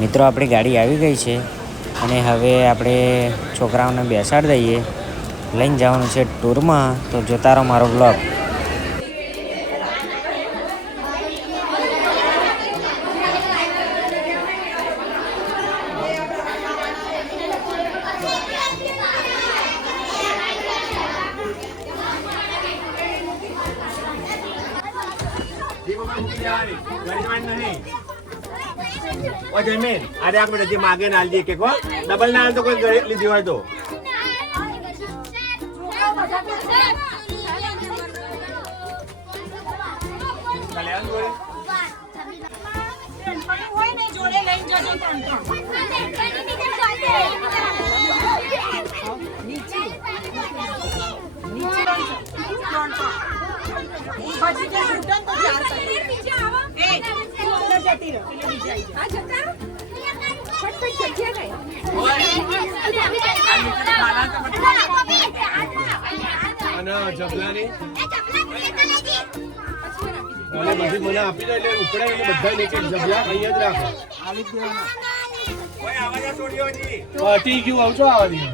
મિત્રો આપણી ગાડી આવી ગઈ છે અને હવે આપણે છોકરાઓને બેસાડી દઈએ, લઈને જવાનું છે ટૂરમાં. તો જોતા રહો મારો બ્લોગ. जमीन अरे आप मिनट मागे नाल दिए केको डबल नाल तो कोई लीधी હોય તો મને આપી દે એટલે ઉપડે એટલે બધા નીચે જબલા અહીંયા જ રાખો. આવી જ દેવાના. કોઈ આવાજ છોડ્યો જી. પાટી ક્યું આવજો આવાની.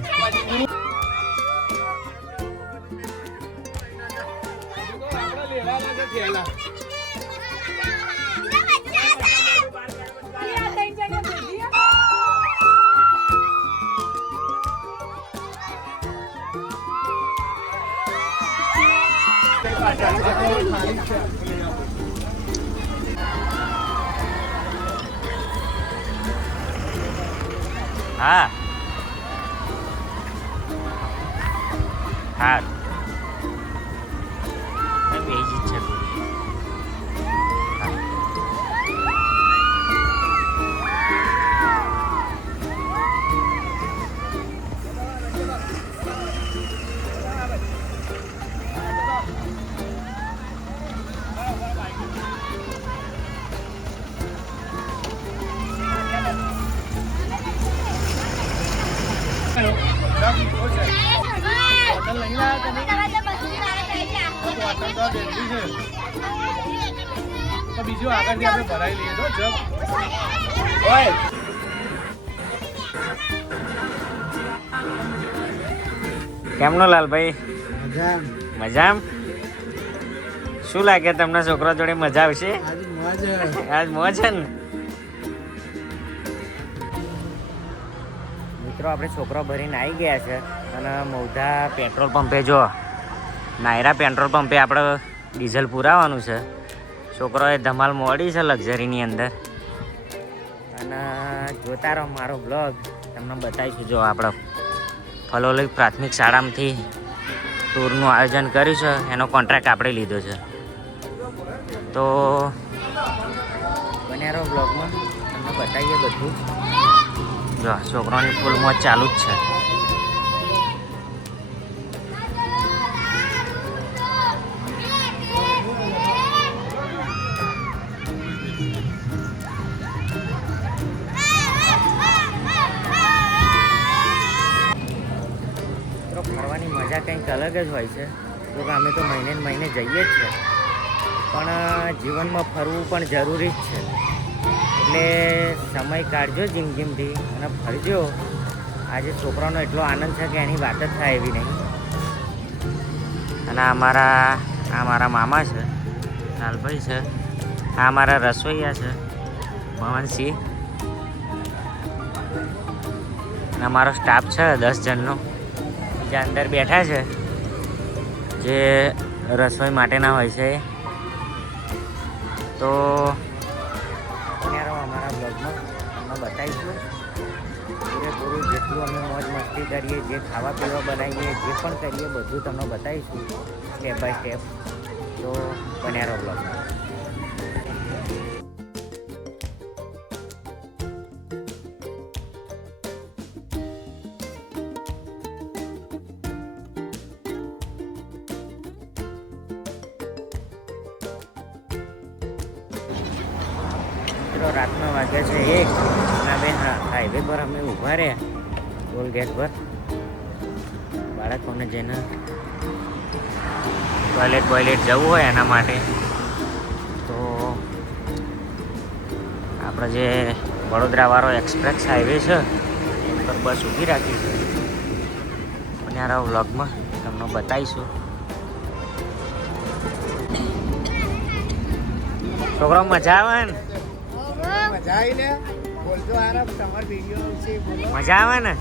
આપડા લેલા લાગે થેલા. હા હા બેજી જ છે પૂરી. બીજું આગળથી આપણે ભરાઈ લઈએ તો જગ. કેમનો લાલભાઈ? મજામ. શું લાગે તમને છોકરા જોડે મજા આવશે? આજ મોજ છે ને. મિત્રો આપણે છોકરા ભરીને આવી ગયા છે અને મૌધા પેટ્રોલ પંપે જો નાયરા પેટ્રોલ પંપે આપણે ડીઝલ પુરાવાનું છે. છોકરોએ ધમાલ મોડી છે લક્ઝરીની અંદર. અને જોતા રહો મારો બ્લોગ, તમને બતાવીશું. જો આપણે ફલોલી પ્રાથમિક શાળામાંથી ટૂરનું આયોજન કર્યું છે, એનો કોન્ટ્રાક્ટ આપણે લીધો છે. તો બન્યા રહો બ્લોગમાં, તમને બતાવીએ બધું. જો છોકરાની ફૂલ મોજ ચાલુ જ છે. ફરવાની મજા કંઈક અલગ જ હોય છે. તો અમે તો મહિને મહિને જઈએ જ છે, પણ જીવનમાં ફરવું પણ જરૂરી જ છે. એટલે સમય કાઢજો જીમથી અને ફરજો. આજે છોકરાનો એટલો આનંદ છે કે એની વાત જ થાય એવી નહીં. અને આ મારા મામા છે, લાલભાઈ છે. આ મારા રસોઈયા છે, ભવનસિંહ. અને અમારો સ્ટાફ છે 10 જણનો, બીજા અંદર બેઠા છે જે રસોઈ માટેના હોય છે. તો અમારા બ્લોગમાં અમે બતાવીશું પૂરેપૂરું જેટલું અમે મોજ મસ્તી કરીએ, જે ખાવા પીવા બનાવીએ, જે પણ કરીએ બધું તમને બતાવીશું સ્ટેપ બાય સ્ટેપ. તો બન્યા રહો બ્લોગમાં. રાતના વાગ્યા છે 1 અને બે હાઈવે પર અમે ઊભા રહ્યા ટોલ ગેટ પર. બાળકોને જેને ટોયલેટ જવું હોય એના માટે. તો આપણે જે વડોદરાવાળો એક્સપ્રેસ હાઈવે છે એની પર બસ ઊભી રાખી છે. અને આ વ્લોગમાં તમને બતાવીશું. છોકરા મજા આવે ને? મજા આવી ને બોલતો આરામ તમારો વિડિયો છે બોલો. મજા આવે ને?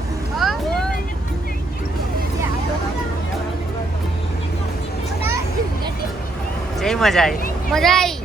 જય મજા આવી. મજા આવી.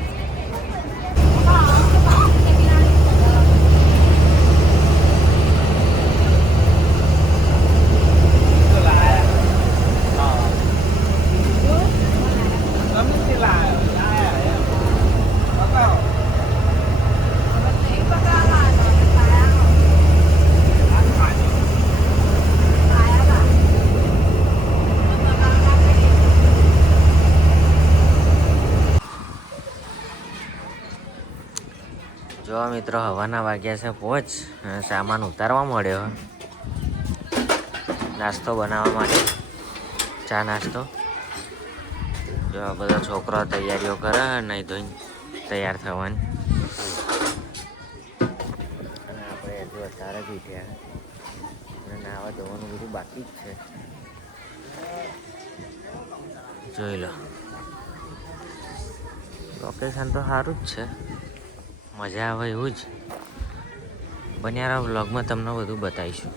જો મિત્રો હવાના વાગ્યા છે પહોંચ સામાન ઉતારવા મળ્યો. નાસ્તો બનાવવા માટે ચા નાસ્તો. જો આ બધા છોકરાઓ તૈયારીઓ કરે નહીં ધોઈને તૈયાર થવાની. અને આપણે હજુ અત્યારે જ ઉઠ્યા અને નાવા ધોવાનું બધું બાકી જ છે. જોઈ લો, લોકેશન તો સારું જ છે, મજા આવે એવું જ. બન્યા રહો વ્લોગમાં તમને બધું બતાવીશું.